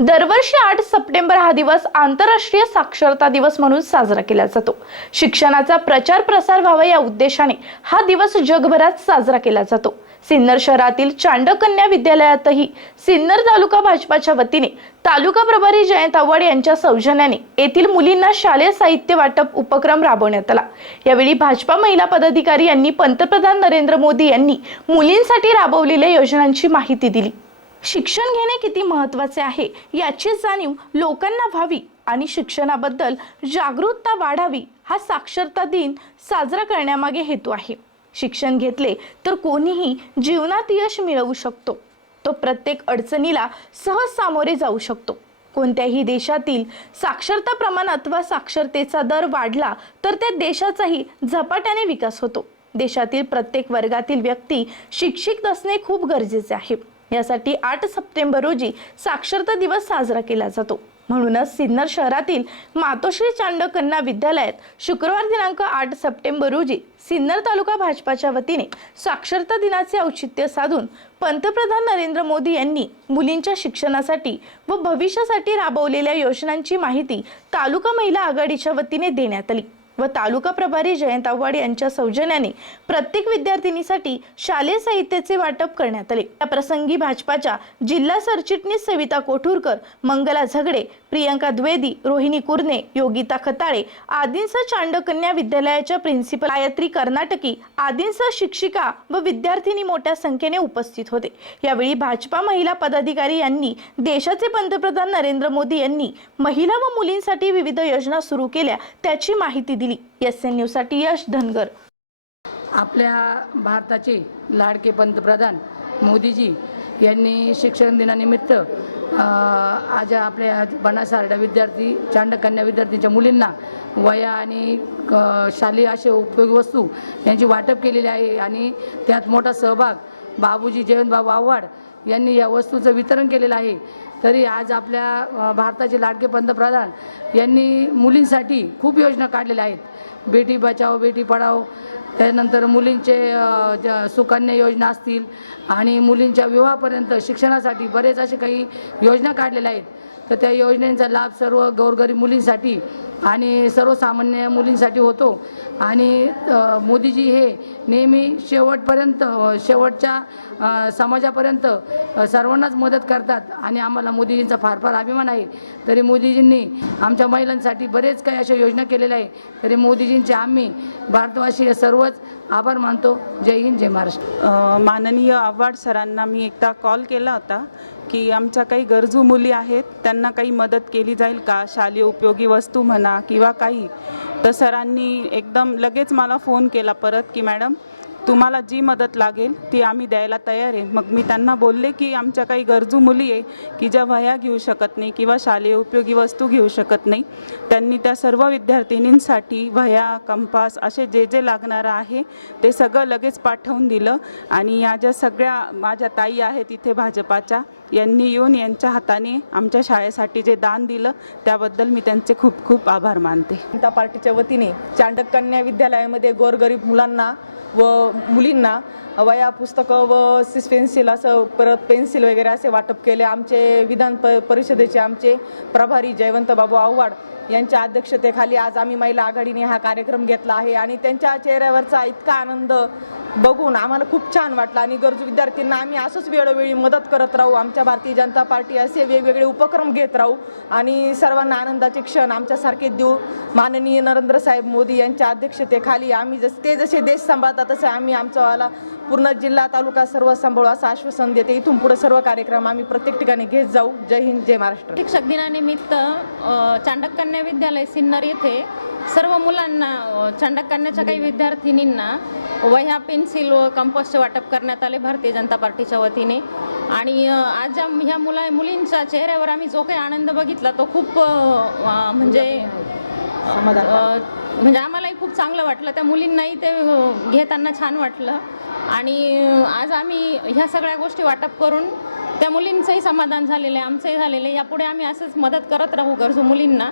दरवर्षी आठ सप्टेंबर हा दिवस आंतरराष्ट्रीय साक्षरता दिवस म्हणून साजरा केला जातो. शिक्षणाचा प्रचार प्रसार व्हावा या उद्देशाने हा दिवस जगभरात साजरा केला जातो. सिन्नर शहरातील चांडकन्या विद्यालयातही सिन्नर तालुका भाजपाच्या वतीने तालुका प्रभारी जयंत आव्हाड यांच्या सौजन्याने येथील मुलींना शालेय साहित्य वाटप उपक्रम राबवण्यात आला. यावेळी भाजपा महिला पदाधिकारी यांनी पंतप्रधान नरेंद्र मोदी यांनी मुलींसाठी राबवलेल्या योजनांची माहिती दिली. शिक्षण घेणे किती महत्त्वाचे आहे याची जाणीव लोकांना व्हावी आणि शिक्षणाबद्दल जागरूकता वाढावी हा साक्षरता दिन साजरा करण्यामागे हेतू आहे. शिक्षण घेतले तर कोणीही जीवनात यश मिळवू शकतो. तो प्रत्येक अडचणीला सहज सामोरे जाऊ शकतो. कोणत्याही देशातील साक्षरता प्रमाण अथवा साक्षरतेचा दर वाढला तर त्या देशाचाही झपाट्याने विकास होतो. देशातील प्रत्येक वर्गातील व्यक्ती शिक्षित असणे खूप गरजेचे आहे. यासाठी आठ सप्टेंबर रोजी साक्षरता दिवस साजरा केला जातो. म्हणूनच सिन्नर शहरातील मातोश्री चांडकन्या विद्यालयात शुक्रवार दिनांक आठ सप्टेंबर रोजी सिन्नर तालुका भाजपाच्या वतीने साक्षरता दिनाचे औचित्य साधून पंतप्रधान नरेंद्र मोदी यांनी मुलींच्या शिक्षणासाठी व भविष्यासाठी राबवलेल्या योजनांची माहिती तालुका महिला आघाडीच्या वतीने देण्यात आली. व तालुका प्रभारी जयंत आव्हाड यांच्या सौजन्याने प्रत्येक विद्यार्थिनीसाठी शालेय साहित्याचे वाटप करण्यात आले. या प्रसंगी भाजपाच्या जिल्हा सरचिटणीस सविता कोठूरकर मंगला झगडे प्रियंका द्वेदी रोहिणी कुर्ने योगिता खताळे आदींसह चांडकन्या विद्यालयाच्या प्रिन्सिपल गायत्री कर्नाटकी आदींसह शिक्षिका व विद्यार्थिनी मोठ्या संख्येने उपस्थित होते. यावेळी भाजपा महिला पदाधिकारी यांनी देशाचे पंतप्रधान नरेंद्र मोदी यांनी महिला व मुलींसाठी विविध योजना सुरू केल्या त्याची माहिती दिली. एस एन न्यूजसाठी यश धनगर. आपल्या भारताचे लाडके पंतप्रधान मोदीजी यांनी शिक्षण दिनानिमित्त आज आपल्या बनासारडा विद्यार्थी चांडकन्या विद्यार्थींच्या मुलींना वया आणि शालेय असे उपयोगी वस्तू यांची वाटप केलेली आहे आणि त्यात मोठा सहभाग बाबूजी जयंतबाबू आव्हाड यांनी या वस्तूचं वितरण केलेलं आहे. तरी आज आपल्या भारताचे लाडके पंतप्रधान यांनी मुलींसाठी खूप योजना काढलेल्या आहेत. बेटी बचाओ बेटी पढाओ त्यानंतर मुलींचे सुकन्या योजना असतील आणि मुलींच्या विवाहापर्यंत शिक्षणासाठी बरेच असे काही योजना काढलेल्या आहेत. तर त्या योजनेचा लाभ सर्व गोरगरीब मुलींसाठी आणि सर्वसामान्य मुलींसाठी होतो. आणि मोदीजी हे नेहमी शेवटपर्यंत शेवटच्या समाजापर्यंत सर्वांनाच मदत करतात आणि आम्हाला मोदीजींचा फार फार अभिमान आहे. तरी मोदीजींनी आमच्या महिलांसाठी बरेच काही अशा योजना केलेल्या आहे तरी मोदीजींचे आम्ही भारतवासी सर्वच आभार मानतो. जय हिंद जय महाराष्ट्र. माननीय आव्हाड सरांना मी एकदा कॉल केला होता. की आमच्या काही गरजू मुली आहेत त्यांना काही मदत केली जाईल का? शालेय उपयोगी वस्तू म्हणा किंवा काही. तर सरांनी एकदम लगेच मला फोन केला परत की मॅडम तुम्हाला जी मदत लागेल ती आम्ही द्यायला तयार आहे. मग मी त्यांना बोलले की आमच्या काही गरजू मुली आहे की ज्या वह्या घेऊ शकत नाही किंवा शालेय उपयोगी वस्तू घेऊ शकत नाही त्यांनी त्या सर्व विद्यार्थिनींसाठी वह्या कंपास असे जे जे लागणारं आहे ते सगळं लगेच पाठवून दिलं आणि या ज्या सगळ्या माझ्या ताई आहेत इथे भाजपाच्या यांनी येऊन यांच्या हाताने आमच्या शाळेसाठी जे दान दिलं त्याबद्दल मी त्यांचे खूप खूप आभार मानते. जनता पार्टीच्या वतीने चांडक कन्या विद्यालयामध्ये गोरगरीब मुलांना व मुलींना वया पुस्तकं व सिस पेन्सिल असं परत पेन्सिल वगैरे असे वाटप केले. आमचे विधान प परिषदेचे आमचे प्रभारी जयवंत बाबू आव्हाड यांच्या अध्यक्षतेखाली आज आम्ही महिला आघाडीने हा कार्यक्रम घेतला आहे आणि त्यांच्या चेहऱ्यावरचा इतका आनंद बघून आम्हाला खूप छान वाटलं आणि गरजू विद्यार्थ्यांना आम्ही असंच वेळोवेळी मदत करत राहू. आमच्या भारतीय जनता पार्टी असे वेगवेगळे उपक्रम घेत राहू आणि सर्वांना आनंदाचे क्षण आमच्यासारखे देऊ. माननीय नरेंद्र साहेब मोदी यांच्या अध्यक्षतेखाली आम्ही जस ते जसे देश सांभाळतात तसे आम्ही आमचावाला पूर्ण जिल्हा तालुका सर्व सांभाळू असं आश्वासन देते. इथून पुढे सर्व कार्यक्रम आम्ही प्रत्येक ठिकाणी घेत जाऊ. जय हिंद जय महाराष्ट्र. शिक्षक दिनानिमित्त अ, चांडककन्या विद्यालय सिन्नर येथे सर्व मुलांना अ, चांडककन्याच्या काही विद्यार्थिनींना वह्या पेन्सिल व कंपोस्टचे वाटप करण्यात आले भारतीय जनता पार्टीच्या वतीने. आणि आज ज्या ह्या मुला मुलींच्या चेहऱ्यावर आम्ही जो काही आनंद बघितला तो खूप म्हणजे म्हणजे आम्हालाही खूप चांगलं वाटलं. त्या मुलींनाही ते घेताना छान वाटलं. आणि आज आम्ही ह्या सगळ्या गोष्टी वाटप करून त्या मुलींचंही समाधान झालेलं आहे आमचंही झालेलं आहे. यापुढे आम्ही असंच मदत करत राहू गरजू मुलींना.